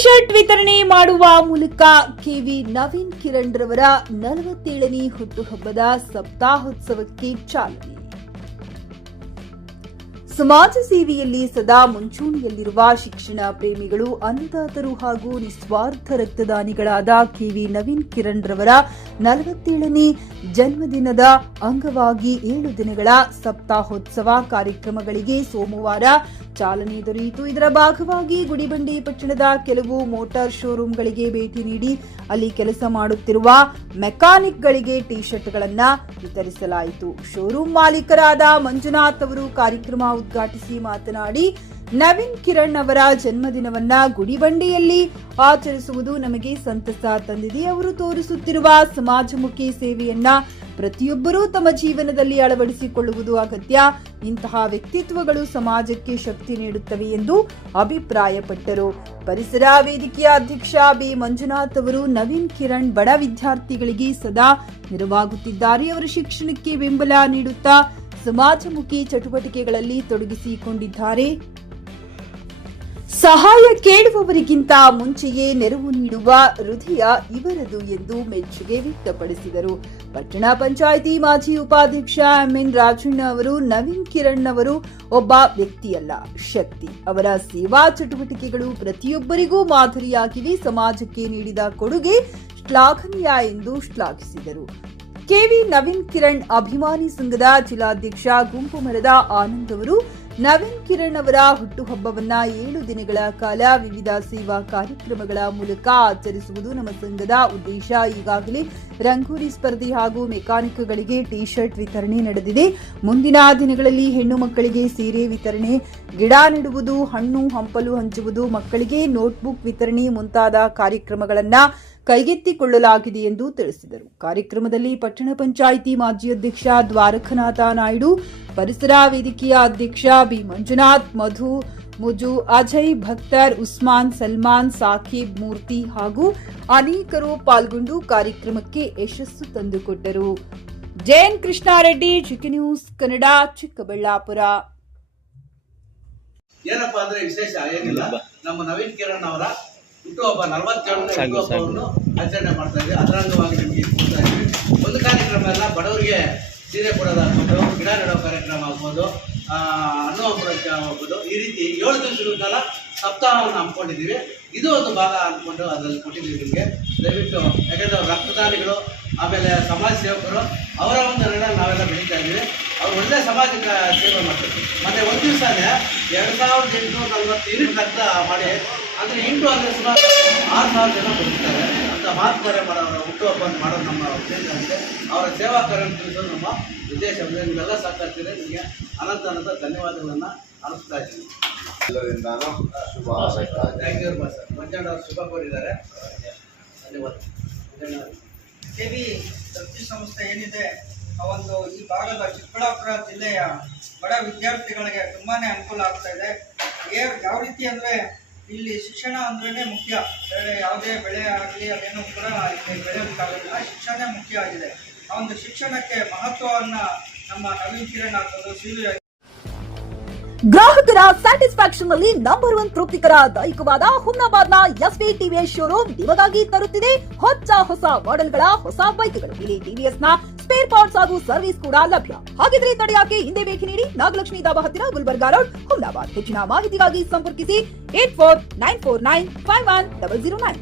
Shirt ವಿತರಣೆ ಮಾಡುವ ಮೂಲಕ ಕೆವಿ ನವೀನ್ ಕಿರಣ್ ರವರ 47ನೇ ಹುಟ್ಟುಹಬ್ಬದ ಸಪ್ತಾಹೋತ್ಸವಕ್ಕೆ ಚಾಲನೆ. ಸಮಾಜ ಸೇವೆಯಲ್ಲಿ ಸದಾ ಮುಂಚೂಣಿಯಲ್ಲಿರುವ ಶಿಕ್ಷಣ ಪ್ರೇಮಿಗಳು, ಅನ್ನದಾತರು ಹಾಗೂ ನಿಸ್ವಾರ್ಥ ರಕ್ತದಾನಿಗಳಾದ ಕೆವಿ ನವೀನ್ ಕಿರಣ್ ರವರ 47ನೇ ಜನ್ಮದಿನದ ಅಂಗವಾಗಿ 7 ದಿನಗಳ ಸಪ್ತಾಹೋತ್ಸವ ಕಾರ್ಯಕ್ರಮಗಳಿಗೆ ಸೋಮವಾರ ಚಾಲನೆ ದೊರೆಯಿತು. ಇದರ ಭಾಗವಾಗಿ ಗುಡಿಬಂಡೆ ಪಟ್ಟಣದ ಕೆಲವು ಮೋಟಾರ್ ಶೋರೂಂಗಳಿಗೆ ಭೇಟಿ ನೀಡಿ ಅಲ್ಲಿ ಕೆಲಸ ಮಾಡುತ್ತಿರುವ ಮೆಕ್ಯಾನಿಕ್ಗಳಿಗೆ ಟಿ ಶರ್ಟ್ಗಳನ್ನು ವಿತರಿಸಲಾಯಿತು. ಶೋರೂಂ ಮಾಲೀಕರಾದ ಮಂಜುನಾಥ್ ಅವರು ಕಾರ್ಯಕ್ರಮ ಉದ್ಘಾಟಿಸಿ ಮಾತನಾಡಿ, ನವೀನ್ ಕಿರಣ್ ಅವರ ಜನ್ಮದಿನವನ್ನ ಗುಡಿಬಂಡೆಯಲ್ಲಿ ಆಚರಿಸುವುದು ನಮಗೆ ಸಂತಸ ತಂದಿದೆ. ಅವರು ತೋರಿಸುತ್ತಿರುವ ಸಮಾಜಮುಖಿ ಸೇವೆಯನ್ನ ಪ್ರತಿಯೊಬ್ಬರೂ ತಮ್ಮ ಜೀವನದಲ್ಲಿ ಅಳವಡಿಸಿಕೊಳ್ಳುವುದು ಅಗತ್ಯ. ಇಂತಹ ವ್ಯಕ್ತಿತ್ವಗಳು ಸಮಾಜಕ್ಕೆ ಶಕ್ತಿ ನೀಡುತ್ತವೆ ಎಂದು ಅಭಿಪ್ರಾಯಪಟ್ಟರು. ಪರಿಸರ ವೇದಿಕೆಯ ಅಧ್ಯಕ್ಷ ಬಿ ಮಂಜುನಾಥ್ ಅವರು ನವೀನ್ ಕಿರಣ್ ಬಡ ವಿದ್ಯಾರ್ಥಿಗಳಿಗೆ ಸದಾ ನೆರವಾಗುತ್ತಿದ್ದಾರೆ. ಅವರ ಶಿಕ್ಷಣಕ್ಕೆ ಬೆಂಬಲ ನೀಡುತ್ತಾ ಸಮಾಜಮುಖಿ ಚಟುವಟಿಕೆಗಳಲ್ಲಿ ತೊಡಗಿಸಿಕೊಂಡಿದ್ದಾರೆ. ಸಹಾಯ ಕೇಳುವವರಿಗಿಂತ ಮುಂಚೆಯೇ ನೆರವು ನೀಡುವ ಹೃದಯ ಇವರದು ಎಂದು ಮೆಚ್ಚುಗೆ ವ್ಯಕ್ತಪಡಿಸಿದರು. ಪಟ್ಟಣ ಪಂಚಾಯಿತಿ ಮಾಜಿ ಉಪಾಧ್ಯಕ್ಷ ಎಂಎನ್ ರಾಜಣ್ಣ ಅವರು, ನವೀನ್ ಕಿರಣ್ ಅವರು ಒಬ್ಬ ವ್ಯಕ್ತಿಯಲ್ಲ, ಶಕ್ತಿ. ಅವರ ಸೇವಾ ಚಟುವಟಿಕೆಗಳು ಪ್ರತಿಯೊಬ್ಬರಿಗೂ ಮಾದರಿಯಾಗಿವೆ. ಸಮಾಜಕ್ಕೆ ನೀಡಿದ ಕೊಡುಗೆ ಶ್ಲಾಘನೀಯ ಎಂದು ಶ್ಲಾಘಿಸಿದರು. ಕೆವಿ ನವೀನ್ ಕಿರಣ್ ಅಭಿಮಾನಿ ಸಂಘದ ಜಿಲ್ಲಾಧ್ಯಕ್ಷ ಗುಂಪು ಮರದ ಆನಂದ್ ಅವರು, ನವೀನ್ ಕಿರಣ್ ಅವರ ಹುಟ್ಟುಹಬ್ಬವನ್ನ 7 ದಿನಗಳ ಕಾಲ ವಿವಿಧ ಸೇವಾ ಕಾರ್ಯಕ್ರಮಗಳ ಮೂಲಕ ಆಚರಿಸುವುದು ನಮ್ಮ ಸಂಘದ ಉದ್ದೇಶ. ಈಗಾಗಲೇ ರಂಗೋಲಿ ಸ್ಪರ್ಧೆ ಹಾಗೂ ಮೆಕ್ಯಾನಿಕ್ಗಳಿಗೆ ಟಿ ಶರ್ಟ್ ವಿತರಣೆ ನಡೆದಿದೆ. ಮುಂದಿನ ದಿನಗಳಲ್ಲಿ ಹೆಣ್ಣು ಮಕ್ಕಳಿಗೆ ಸೀರೆ ವಿತರಣೆ, ಗಿಡ ನೆಡುವುದು, ಹಣ್ಣು ಹಂಪಲು ಹಂಚುವುದು, ಮಕ್ಕಳಿಗೆ ನೋಟ್ಬುಕ್ ವಿತರಣೆ ಮುಂತಾದ ಕಾರ್ಯಕ್ರಮಗಳನ್ನು ಕೈಗೆತ್ತಿಕೊಳ್ಳಲಾಗಿದೆ ಎಂದು ತಿಳಿಸಿದರು. ಕಾರ್ಯಕ್ರಮದಲ್ಲಿ ಪಟ್ಟಣ ಪಂಚಾಯಿತಿ ಮಾಜಿ ಅಧ್ಯಕ್ಷ ದ್ವಾರಕನಾಥ ನಾಯ್ಡು, ಪರಿಸರ ವೇದಿಕೆಯ ಅಧ್ಯಕ್ಷ ಬಿ ಮಂಜುನಾಥ್, ಮಧು, ಮುಜು, ಅಜಯ್, ಭಕ್ತರ್, ಉಸ್ಮಾನ್, ಸಲ್ಮಾನ್, ಸಾಕಿಬ್, ಮೂರ್ತಿ ಹಾಗೂ ಅನೇಕರು ಪಾಲ್ಗೊಂಡು ಕಾರ್ಯಕ್ರಮಕ್ಕೆ ಯಶಸ್ಸು ತಂದುಕೊಟ್ಟರು. JN Krishnareddy, GK news Kannada, Chikkaballapur. ಏನಪ್ಪಾ ಅಂದ್ರೆ ವಿಶೇಷ ಏನಿಲ್ಲ, ನಮ್ಮ ನವೀನ್ ಕಿರಣ್ ಅವರ ಹುಟ್ಟುಹಬ್ಬ 47ನೇ ಹುಟ್ಟುಹಬ್ಬವನ್ನು ಆಚರಣೆ ಮಾಡ್ತಾ ಇದ್ದೀವಿ. ಅದರ ಅಂಗವಾಗಿ ನಿಮಗೆ ಕೊಡ್ತಾ ಇದ್ದೀವಿ. ಒಂದು ಕಾರ್ಯಕ್ರಮ ಎಲ್ಲ ಬಡವರಿಗೆ ಸೀರೆ ಕೊಡೋದಾಗ್ಬೋದು, ಗಿಡ ನೆಡೋ ಕಾರ್ಯಕ್ರಮ ಆಗ್ಬೋದು, ಹಣ್ಣು ಹಂಪಲಕ್ಕೆ ಆಗ್ಬೋದು, ಈ ರೀತಿ 7 ದಿವಸಗಳ ಕಾಲ ಸಪ್ತಾಹವನ್ನು ಹಮ್ಮಿಕೊಂಡಿದ್ದೀವಿ. ಇದು ಒಂದು ಭಾಗ ಅಂದ್ಕೊಂಡು ಅದರಲ್ಲಿ ಕೊಟ್ಟಿದ್ದೀವಿ ನಿಮಗೆ. ದಯವಿಟ್ಟು, ಯಾಕಂದರೆ ರಕ್ತದಾನಿಗಳು ಆಮೇಲೆ ಸಮಾಜ ಸೇವಕರು ಅವರ ಒಂದು ನೆರಳಲ್ಲಿ ನಾವೆಲ್ಲ ಬೆಳೀತಾ ಇದ್ದೀವಿ. ಅವ್ರು ಒಳ್ಳೆ ಸಮಾಜಕ್ಕೆ ಸೇವೆ ಮಾಡ್ತಾರೆ. ಮೊನ್ನೆ ಒಂದು ದಿವಸನೇ 2840 ರಕ್ತ ಮಾಡಿ, ಅಂದರೆ 8 ಅಂದರೆ ಸುಮಾರು 6000 ಜನ ಬದುಕ್ತಾರೆ ಅಂತ ಮಾತು ಕಾರ್ಯ ಮಾಡೋರ ಹುಟ್ಟುಹಬ್ಬ ಮಾಡೋದು ನಮ್ಮ ಉದ್ದೇಶ ಆಗಿದೆ. ಅವರ ಸೇವಾ ಕಾರ್ಯ ತಿಳಿಸೋದು ನಮ್ಮ ಉದ್ದೇಶ ಆಗಿದೆ. ನೀವೆಲ್ಲ ಸಹಕರಿಸಿದ್ರೆ ನಿಮಗೆ ಅನಂತ ಧನ್ಯವಾದಗಳನ್ನು ಅನಿಸ್ತಾ ಇದ್ದೀನಿ. ಎಲ್ಲರಿಂದಾನು ಶುಭ ಥ್ಯಾಂಕ್ ಯು ಸರ್. ಮಂಜಣ್ಣ ಅವರು ಶುಭ ಕೋರಿದ್ದಾರೆ. ಧನ್ಯವಾದ. ಕೆವಿ ದತ್ತಿ ಸಂಸ್ಥೆ ಏನಿದೆ, ಒಂದು ಈ ಭಾಗದ ಚಿಕ್ಕಬಳ್ಳಾಪುರ ಜಿಲ್ಲೆಯ ಬಡ ವಿದ್ಯಾರ್ಥಿಗಳಿಗೆ ತುಂಬಾನೇ ಅನುಕೂಲ ಆಗ್ತಾ ಇದೆ. ಯಾವ ರೀತಿ ಅಂದರೆ, ಇಲ್ಲಿ ಶಿಕ್ಷಣ ಅಂದ್ರೇ ಮುಖ್ಯ. ಬೇರೆ ಯಾವುದೇ ಬೆಳೆ ಆಗಲಿ ಅದೇನು ಕೂಡ ಇಲ್ಲಿ ಬೆಳೆಯೋಕ್ಕಾಗೋದಿಲ್ಲ. ಶಿಕ್ಷಣ ಮುಖ್ಯ ಆಗಿದೆ. ಆ ಒಂದು ಶಿಕ್ಷಣಕ್ಕೆ ಮಹತ್ವವನ್ನು ನಮ್ಮ ನವೀನ್ ಕಿರಣ್ ಆಗ್ಬೋದು, ಸಿವಿ ಗ್ರಾಹಕರ ಸ್ಯಾಟಿಸ್ಫ್ಯಾಕ್ಷನ್ ನಲ್ಲಿ ನಂಬರ್ 1 ತೃಪ್ತಿಕರ ದೈಹಿಕವಾದ ಹುಮ್ನಾಬಾದ್ನ ಎಸ್ವಿ ಟಿವಿಎಸ್ ಶೋರೂಮ್ ನಿಮಗಾಗಿ ತರುತ್ತಿದೆ ಹೊಸ ಮಾಡೆಲ್ಗಳ ಹೊಸ ಬೈಕ್ಗಳು. ಇಲ್ಲಿ ಟಿವಿಎಸ್ ನ ಸ್ಪೇರ್ ಪಾರ್ಟ್ಸ್ ಹಾಗೂ ಸರ್ವಿಸ್ ಕೂಡ ಲಭ್ಯ. ಹಾಗಿದ್ರೆ ತಡೆಯಾಕೆ ಹಿಂದೆ ಭೇಟಿ ನೀಡಿ, ನಾಗಲಕ್ಷ್ಮಿ ದಾಬಾ ಹತ್ತಿರ, ಗುಲ್ಬರ್ಗಾ ರೋಡ್, ಹುಮ್ನಾಬಾದ್. ಹೆಚ್ಚಿನ ಮಾಹಿತಿಗಾಗಿ ಸಂಪರ್ಕಿಸಿ 8494951009.